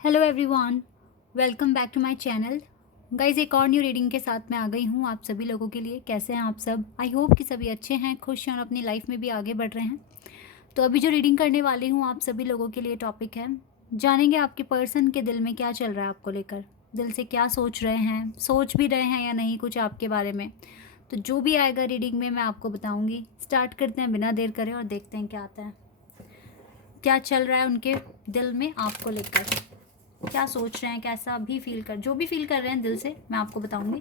Hello everyone, welcome back to my channel. Guys एक और new reading के साथ मैं आ गई हूँ आप सभी लोगों के लिए। कैसे हैं आप सब? आई होप कि सभी अच्छे हैं, खुश हैं और अपनी लाइफ में भी आगे बढ़ रहे हैं। तो अभी जो रीडिंग करने वाली हूँ आप सभी लोगों के लिए टॉपिक है, जानेंगे आपके पर्सन के दिल में क्या चल रहा है आपको लेकर, दिल से क्या सोच रहे हैं, सोच भी रहे हैं या नहीं कुछ आपके बारे में। तो जो भी आएगा रीडिंग में मैं आपको बताऊँगी। स्टार्ट करते हैं बिना देर करे और देखते हैं क्या आता है, क्या चल रहा है उनके दिल में आपको लेकर, क्या सोच रहे हैं, कैसा भी फील कर, जो भी फील कर रहे हैं दिल से मैं आपको बताऊंगी।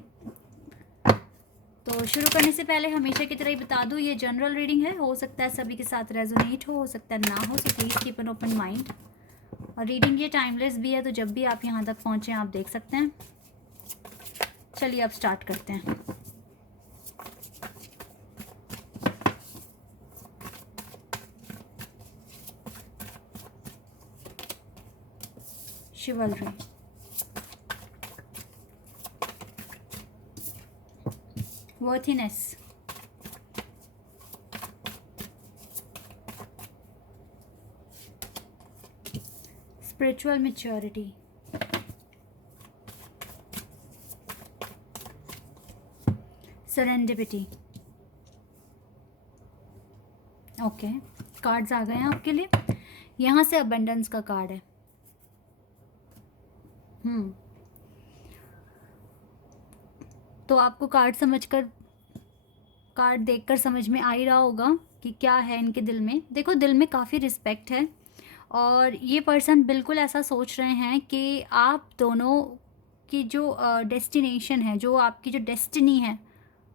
तो शुरू करने से पहले हमेशा की तरह ही बता दूं, ये जनरल रीडिंग है, हो सकता है सभी के साथ रेजोनेट हो सकता है ना हो, so please keep an open mind. और रीडिंग ये टाइमलेस भी है, तो जब भी आप यहाँ तक पहुँचे आप देख सकते हैं। चलिए अब स्टार्ट करते हैं। Chivalry, worthiness, spiritual maturity, serendipity. Okay, cards आ गए हैं आपके लिए। यहाँ से अबंडेंस का कार्ड है। तो आपको कार्ड देखकर समझ में आ ही रहा होगा कि क्या है इनके दिल में। देखो, दिल में काफ़ी रिस्पेक्ट है और ये पर्सन बिल्कुल ऐसा सोच रहे हैं कि आप दोनों की जो डेस्टिनेशन है, जो आपकी जो डेस्टिनी है,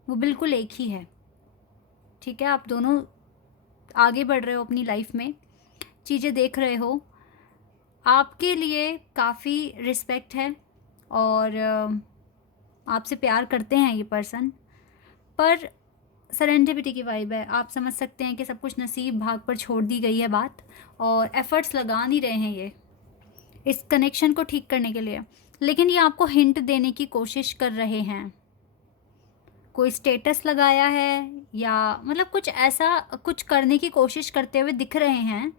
वो बिल्कुल एक ही है। ठीक है, आप दोनों आगे बढ़ रहे हो अपनी लाइफ में, चीज़ें देख रहे हो, आपके लिए काफ़ी रिस्पेक्ट है और आपसे प्यार करते हैं ये पर्सन। पर सरेंडिपिटी की वाइब है, आप समझ सकते हैं कि सब कुछ नसीब भाग पर छोड़ दी गई है बात, और एफर्ट्स लगा नहीं रहे हैं ये इस कनेक्शन को ठीक करने के लिए। लेकिन ये आपको हिंट देने की कोशिश कर रहे हैं, कोई स्टेटस लगाया है या मतलब कुछ ऐसा कुछ करने की कोशिश करते हुए दिख रहे हैं।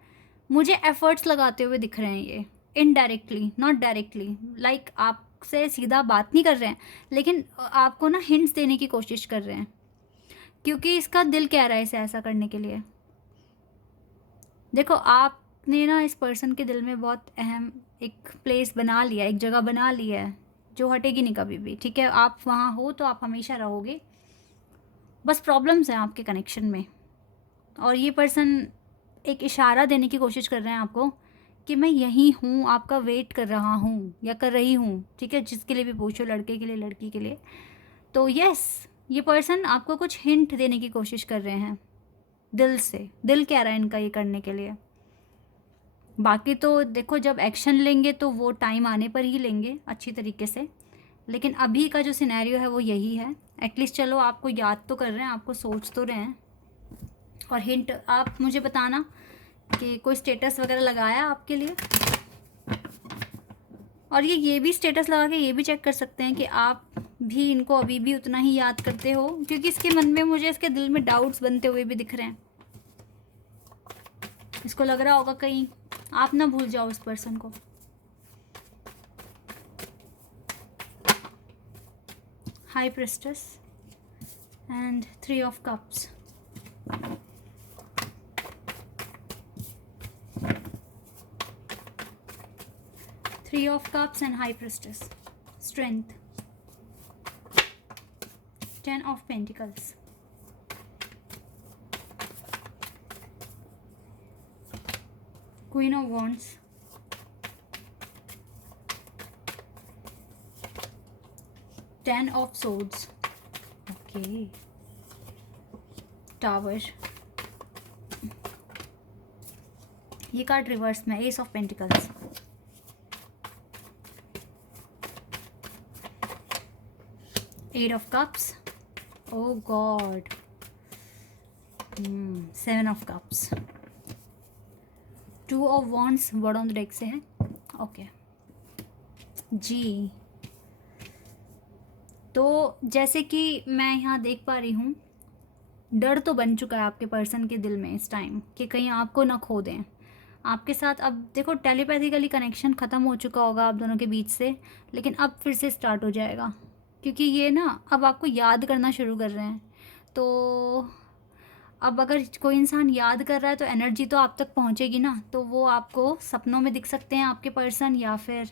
मुझे एफर्ट्स लगाते हुए दिख रहे हैं ये, इनडायरेक्टली नॉट डायरेक्टली, लाइक आपसे सीधा बात नहीं कर रहे हैं, लेकिन आपको ना हिंट्स देने की कोशिश कर रहे हैं, क्योंकि इसका दिल कह रहा है इसे ऐसा करने के लिए। देखो, आपने ना इस पर्सन के दिल में बहुत अहम एक प्लेस बना लिया, एक जगह बना ली है जो हटेगी नहीं कभी भी। ठीक है, आप वहाँ हो तो आप हमेशा रहोगे। बस प्रॉब्लम्स हैं आपके कनेक्शन में, और ये पर्सन एक इशारा देने की कोशिश कर रहे हैं आपको कि मैं यहीं हूँ, आपका वेट कर रहा हूँ या कर रही हूँ। ठीक है, जिसके लिए भी पूछो, लड़के के लिए, लड़की के लिए। तो यस, ये पर्सन आपको कुछ हिंट देने की कोशिश कर रहे हैं दिल से। दिल कह रहा है इनका ये करने के लिए। बाकी तो देखो, जब एक्शन लेंगे तो वो टाइम आने पर ही लेंगे अच्छी तरीके से, लेकिन अभी का जो सिनेरियो है वो यही है। एटलीस्ट चलो, आपको याद तो कर रहे हैं, आपको सोच तो रहे हैं। और हिंट आप मुझे बताना कि कोई स्टेटस वगैरह लगाया आपके लिए। और ये भी स्टेटस लगा के ये भी चेक कर सकते हैं कि आप भी इनको अभी भी उतना ही याद करते हो, क्योंकि इसके मन में, मुझे इसके दिल में डाउट्स बनते हुए भी दिख रहे हैं। इसको लग रहा होगा कहीं आप ना भूल जाओ इस पर्सन को। High priestess and 3 of cups. Three of Cups and High Priestess. Strength. 10 of Pentacles. Queen of Wands. 10 of Swords. Okay. Tower. ये कार्ड रिवर्स में, Ace of Pentacles. Eight of Cups. Oh God. 7 of Cups. 2 of Wands bottom deck से है। Okay जी, तो जैसे कि मैं यहाँ देख पा रही हूँ, डर तो बन चुका है आपके पर्सन के दिल में इस टाइम कि कहीं आपको ना खो दें। आपके साथ अब देखो टेलीपैथिकली कनेक्शन ख़त्म हो चुका होगा आप दोनों के बीच से, लेकिन अब फिर से स्टार्ट हो जाएगा, क्योंकि ये ना अब आपको याद करना शुरू कर रहे हैं। तो अब अगर कोई इंसान याद कर रहा है तो एनर्जी तो आप तक पहुंचेगी ना, तो वो आपको सपनों में दिख सकते हैं आपके पर्सन, या फिर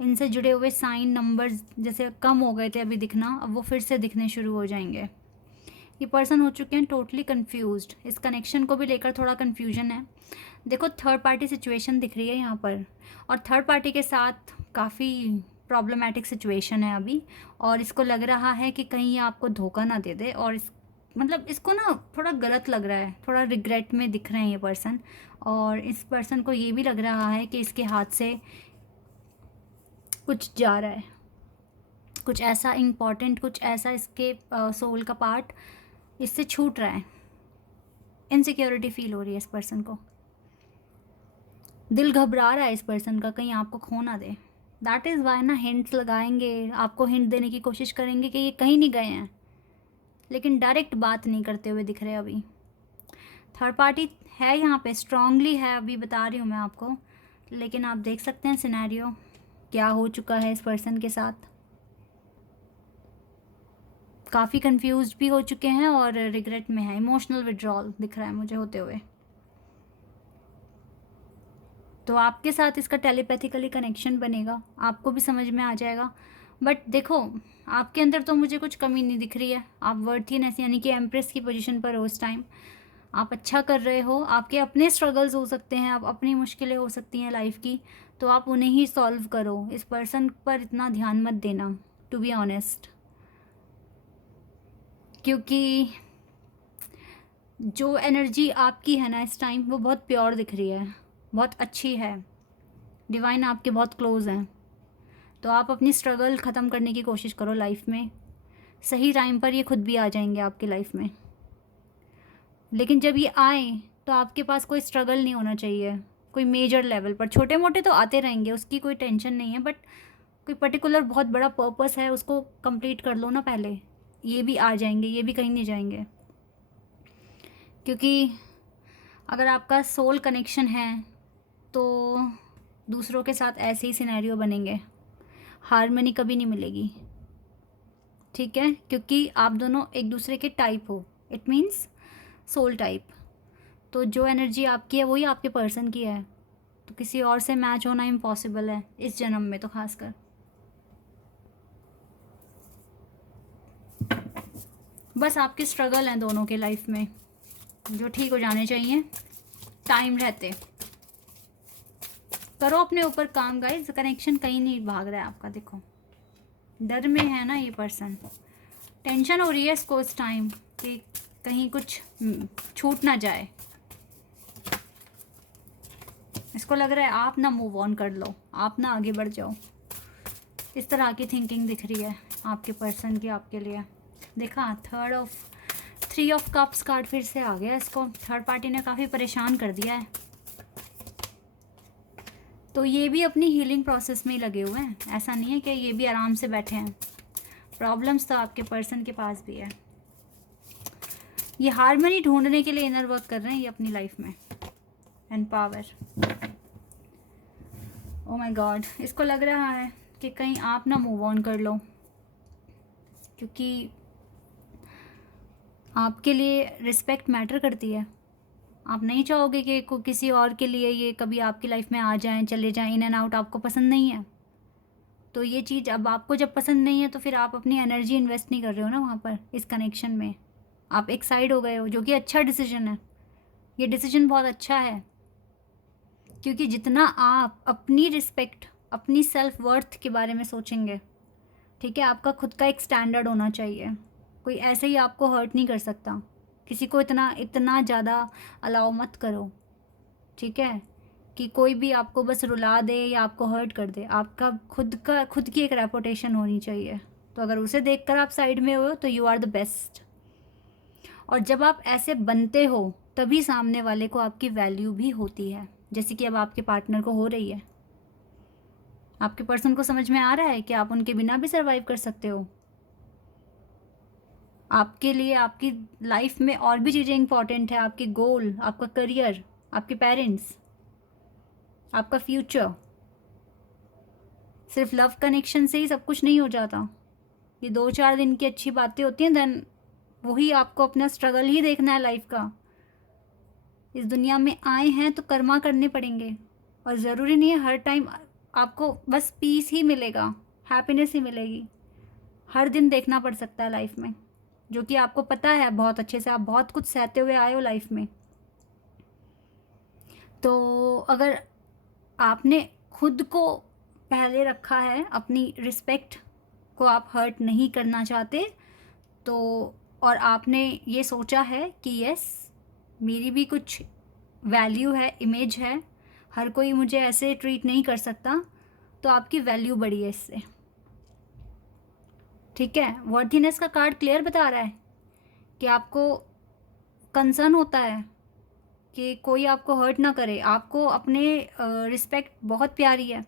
इनसे जुड़े हुए साइन नंबर्स जैसे कम हो गए थे अभी दिखना, अब वो फिर से दिखने शुरू हो जाएंगे। ये पर्सन हो चुके हैं टोटली कंफ्यूज्ड, इस कनेक्शन को भी लेकर थोड़ा कंफ्यूजन है। देखो थर्ड पार्टी सिचुएशन दिख रही है यहाँ पर, और थर्ड पार्टी के साथ काफ़ी प्रॉब्लमेटिक सिचुएशन है अभी, और इसको लग रहा है कि कहीं ये आपको धोखा ना दे दे, और मतलब इसको ना थोड़ा गलत लग रहा है, थोड़ा रिग्रेट में दिख रहे हैं ये पर्सन। और इस पर्सन को ये भी लग रहा है कि इसके हाथ से कुछ जा रहा है, कुछ ऐसा इम्पॉर्टेंट, कुछ ऐसा इसके सोल का पार्ट इससे छूट रहा है। इनसिक्योरिटी फील हो रही है इस पर्सन को, दिल घबरा रहा है इस पर्सन का कहीं आपको खो ना दे। दैट इज़ वाई ना हिंट्स लगाएंगे, आपको हिंट देने की कोशिश करेंगे कि ये कहीं नहीं गए हैं, लेकिन डायरेक्ट बात नहीं करते हुए दिख रहे अभी। थर्ड पार्टी है यहाँ पे, स्ट्रांगली है, अभी बता रही हूँ मैं आपको, लेकिन आप देख सकते हैं सिनेरियो क्या हो चुका है इस पर्सन के साथ। काफ़ी कंफ्यूज भी हो चुके हैं और रिग्रेट में है, इमोशनल विड्रॉल दिख रहा है मुझे होते हुए। तो आपके साथ इसका टेलीपैथिकली कनेक्शन बनेगा, आपको भी समझ में आ जाएगा। बट देखो आपके अंदर तो मुझे कुछ कमी नहीं दिख रही है, आप वर्थीनेस यानी कि एम्प्रेस की पोजीशन पर हो इस टाइम, आप अच्छा कर रहे हो। आपके अपने स्ट्रगल्स हो सकते हैं, आप अपनी मुश्किलें हो सकती हैं लाइफ की, तो आप उन्हें ही सॉल्व करो, इस पर्सन पर इतना ध्यान मत देना, टू बी ऑनेस्ट। क्योंकि जो एनर्जी आपकी है ना इस टाइम वो बहुत प्योर दिख रही है, बहुत अच्छी है, डिवाइन आपके बहुत क्लोज हैं। तो आप अपनी स्ट्रगल ख़त्म करने की कोशिश करो लाइफ में, सही टाइम पर ये खुद भी आ जाएंगे आपकी लाइफ में। लेकिन जब ये आए तो आपके पास कोई स्ट्रगल नहीं होना चाहिए कोई मेजर लेवल पर, छोटे मोटे तो आते रहेंगे, उसकी कोई टेंशन नहीं है, बट कोई पर्टिकुलर बहुत बड़ा पर्पस है उसको कंप्लीट कर लो ना पहले, ये भी आ जाएंगे, ये भी कहीं नहीं जाएंगे। क्योंकि अगर आपका सोल कनेक्शन है तो दूसरों के साथ ऐसे ही सिनेरियो बनेंगे, हारमनी कभी नहीं मिलेगी, ठीक है? क्योंकि आप दोनों एक दूसरे के टाइप हो, इट मीन्स सोल टाइप। तो जो एनर्जी आपकी है वही आपके पर्सन की है, तो किसी और से मैच होना इम्पॉसिबल है इस जन्म में तो खासकर। बस आपके स्ट्रगल हैं दोनों के लाइफ में जो ठीक हो जाने चाहिए टाइम रहते। करो अपने ऊपर काम गाइस, कनेक्शन कहीं नहीं भाग रहा है आपका, देखो डर में है ना ये पर्सन, टेंशन हो रही है इसको इस टाइम कि कहीं कुछ छूट ना जाए। इसको लग रहा है आप ना मूव ऑन कर लो, आप ना आगे बढ़ जाओ, इस तरह की थिंकिंग दिख रही है आपके पर्सन की आपके लिए। देखा 3 ऑफ कप्स कार्ड फिर से आ गया, इसको थर्ड पार्टी ने काफ़ी परेशान कर दिया है। तो ये भी अपनी हीलिंग प्रोसेस में ही लगे हुए हैं, ऐसा नहीं है कि ये भी आराम से बैठे हैं, प्रॉब्लम्स तो आपके पर्सन के पास भी है। ये हारमनी ढूंढने के लिए इनर वर्क कर रहे हैं ये अपनी लाइफ में, and power. Oh my God, इसको लग रहा है कि कहीं आप ना मूव ऑन कर लो, क्योंकि आपके लिए रिस्पेक्ट मैटर करती है। आप नहीं चाहोगे कि किसी और के लिए ये कभी आपकी लाइफ में आ जाएं, चले जाएं, इन एंड आउट आपको पसंद नहीं है। तो ये चीज़ अब आपको जब पसंद नहीं है तो फिर आप अपनी एनर्जी इन्वेस्ट नहीं कर रहे हो ना वहाँ पर, इस कनेक्शन में आप एक साइड हो गए हो, जो कि अच्छा डिसीजन है। ये डिसीजन बहुत अच्छा है, क्योंकि जितना आप अपनी रिस्पेक्ट, अपनी सेल्फ वर्थ के बारे में सोचेंगे, ठीक है, आपका खुद का एक स्टैंडर्ड होना चाहिए, कोई ऐसे ही आपको हर्ट नहीं कर सकता, किसी को इतना ज़्यादा अलाउ मत करो, ठीक है, कि कोई भी आपको बस रुला दे या आपको हर्ट कर दे। आपका खुद की एक रेपुटेशन होनी चाहिए, तो अगर उसे देखकर आप साइड में हो तो यू आर द बेस्ट। और जब आप ऐसे बनते हो तभी सामने वाले को आपकी वैल्यू भी होती है, जैसे कि अब आपके पार्टनर को हो रही है। आपके पर्सन को समझ में आ रहा है कि आप उनके बिना भी सर्वाइव कर सकते हो। आपके लिए आपकी लाइफ में और भी चीज़ें इंपॉर्टेंट है, आपके गोल, आपका करियर, आपके पेरेंट्स, आपका फ्यूचर। सिर्फ लव कनेक्शन से ही सब कुछ नहीं हो जाता। ये 2-4 दिन की अच्छी बातें होती हैं, देन वही आपको अपना स्ट्रगल ही देखना है लाइफ का। इस दुनिया में आए हैं तो कर्मा करने पड़ेंगे, और ज़रूरी नहीं है हर टाइम आपको बस पीस ही मिलेगा, हैप्पीनेस ही मिलेगी। हर दिन देखना पड़ सकता है लाइफ में, जो कि आपको पता है बहुत अच्छे से, आप बहुत कुछ सहते हुए आए हो लाइफ में। तो अगर आपने खुद को पहले रखा है, अपनी रिस्पेक्ट को आप हर्ट नहीं करना चाहते, तो और आपने ये सोचा है कि यस मेरी भी कुछ वैल्यू है, इमेज है, हर कोई मुझे ऐसे ट्रीट नहीं कर सकता, तो आपकी वैल्यू बढ़ी है इससे। ठीक है, वर्थीनेस का कार्ड क्लियर बता रहा है कि आपको कंसर्न होता है कि कोई आपको हर्ट ना करे, आपको अपने रिस्पेक्ट बहुत प्यारी है।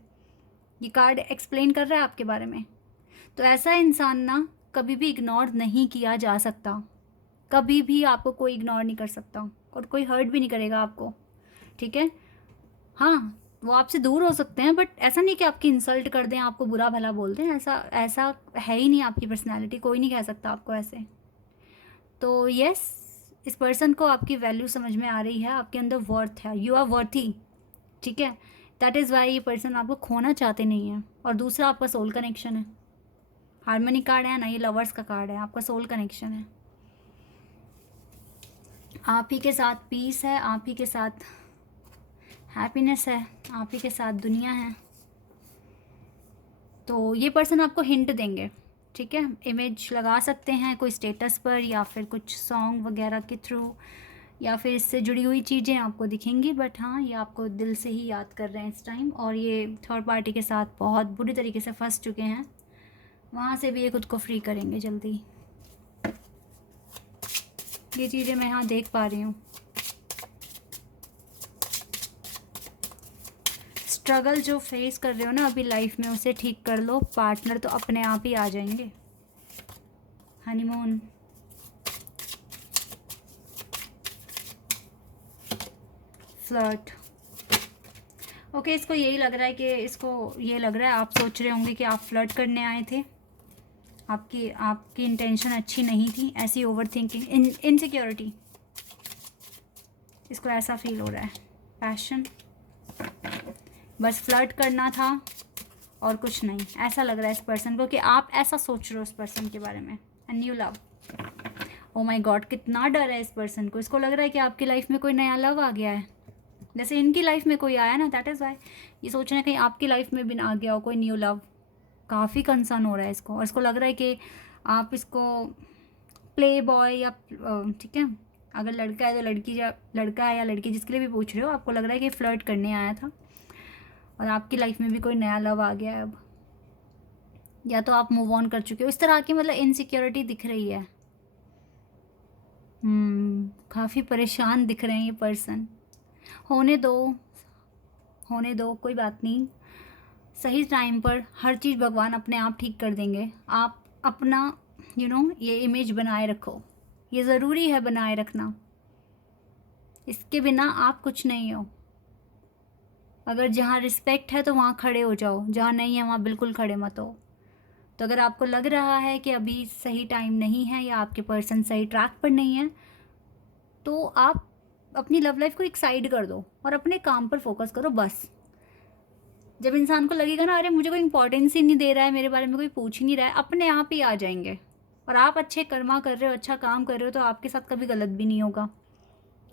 ये कार्ड एक्सप्लेन कर रहा है आपके बारे में। तो ऐसा इंसान ना कभी भी इग्नोर नहीं किया जा सकता, कभी भी आपको कोई इग्नोर नहीं कर सकता, और कोई हर्ट भी नहीं करेगा आपको। ठीक है, हाँ वो आपसे दूर हो सकते हैं, बट ऐसा नहीं कि आपकी इंसल्ट कर दें, आपको बुरा भला बोल दें, ऐसा ऐसा है ही नहीं आपकी पर्सनैलिटी, कोई नहीं कह सकता आपको ऐसे। तो यस, इस पर्सन को आपकी वैल्यू समझ में आ रही है, आपके अंदर वर्थ है, यू आर वर्थी। ठीक है, दैट इज़ वाई ये पर्सन आपको खोना चाहते नहीं है। और दूसरा आपका सोल कनेक्शन है, हार्मनी कार्ड है ना, ये लवर्स का कार्ड है, आपका सोल कनेक्शन है। आप ही के साथ पीस है, आप ही के साथ हैप्पीनेस है, आप ही के साथ दुनिया है। तो ये पर्सन आपको हिंट देंगे। ठीक है, इमेज लगा सकते हैं कोई स्टेटस पर, या फिर कुछ सॉन्ग वगैरह के थ्रू, या फिर इससे जुड़ी हुई चीज़ें आपको दिखेंगी, बट हाँ ये आपको दिल से ही याद कर रहे हैं इस टाइम। और ये थर्ड पार्टी के साथ बहुत बुरी तरीके से फंस चुके हैं, वहाँ से भी ये खुद को फ्री करेंगे जल्दी। ये चीज़ें मैं यहाँ देख पा रही हूँ। स्ट्रगल जो फेस कर रहे हो ना अभी लाइफ में, उसे ठीक कर लो, पार्टनर तो अपने आप ही आ जाएंगे। Honeymoon, flirt. ओके, इसको यही लग रहा है कि इसको ये लग रहा है, आप सोच रहे होंगे कि आप फ्लर्ट करने आए थे, आपकी इंटेंशन अच्छी नहीं थी, ऐसी ओवर थिंकिंग, इनसिक्योरिटी, इसको ऐसा फील हो रहा है। पैशन, बस फ्लर्ट करना था और कुछ नहीं, ऐसा लग रहा है इस पर्सन को कि आप ऐसा सोच रहे हो उस पर्सन के बारे में। And new love, oh my God, कितना डर है इस पर्सन को। इसको लग रहा है कि आपकी लाइफ में कोई नया लव आ गया है, जैसे इनकी लाइफ में कोई आया ना, दैट इज़ वाई ये सोच रहे हैं कहीं आपकी लाइफ में भी आ गया हो कोई न्यू लव। काफ़ी कंसर्न हो रहा है इसको, और इसको लग रहा है कि आप इसको प्ले बॉय या ठीक है, अगर लड़का है तो लड़की, या लड़का है या लड़की, जिसके लिए भी पूछ रहे हो, आपको लग रहा है कि फ्लर्ट करने आया था और आपकी लाइफ में भी कोई नया लव आ गया है अब, या तो आप मूव ऑन कर चुके हो। इस तरह की मतलब इनसिक्योरिटी दिख रही है। काफ़ी परेशान दिख रहे हैं ये पर्सन। होने दो, होने दो, कोई बात नहीं, सही टाइम पर हर चीज़ भगवान अपने आप ठीक कर देंगे। आप अपना ये इमेज बनाए रखो, ये ज़रूरी है बनाए रखना, इसके बिना आप कुछ नहीं हो। अगर जहाँ रिस्पेक्ट है तो वहाँ खड़े हो जाओ, जहाँ नहीं है वहाँ बिल्कुल खड़े मत हो। तो अगर आपको लग रहा है कि अभी सही टाइम नहीं है, या आपके पर्सन सही ट्रैक पर नहीं है, तो आप अपनी लव लाइफ को एक साइड कर दो और अपने काम पर फोकस करो बस। जब इंसान को लगेगा ना, अरे मुझे कोई इंपॉर्टेंस ही नहीं दे रहा है, मेरे बारे में कोई पूछ ही नहीं रहा है, अपने आप ही आ जाएंगे। और आप अच्छे कर्मा कर रहे हो, अच्छा काम कर रहे हो, तो आपके साथ कभी गलत भी नहीं होगा।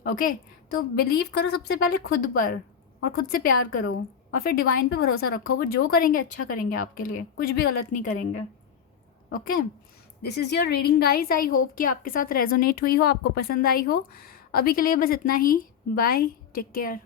ओके, तो बिलीव करो सबसे पहले खुद पर, और खुद से प्यार करो, और फिर डिवाइन पे भरोसा रखो, वो जो करेंगे अच्छा करेंगे आपके लिए, कुछ भी गलत नहीं करेंगे। Okay, this is your reading guys. I hope कि आपके साथ रेजोनेट हुई हो, आपको पसंद आई हो। अभी के लिए बस इतना ही, बाय, टेक केयर।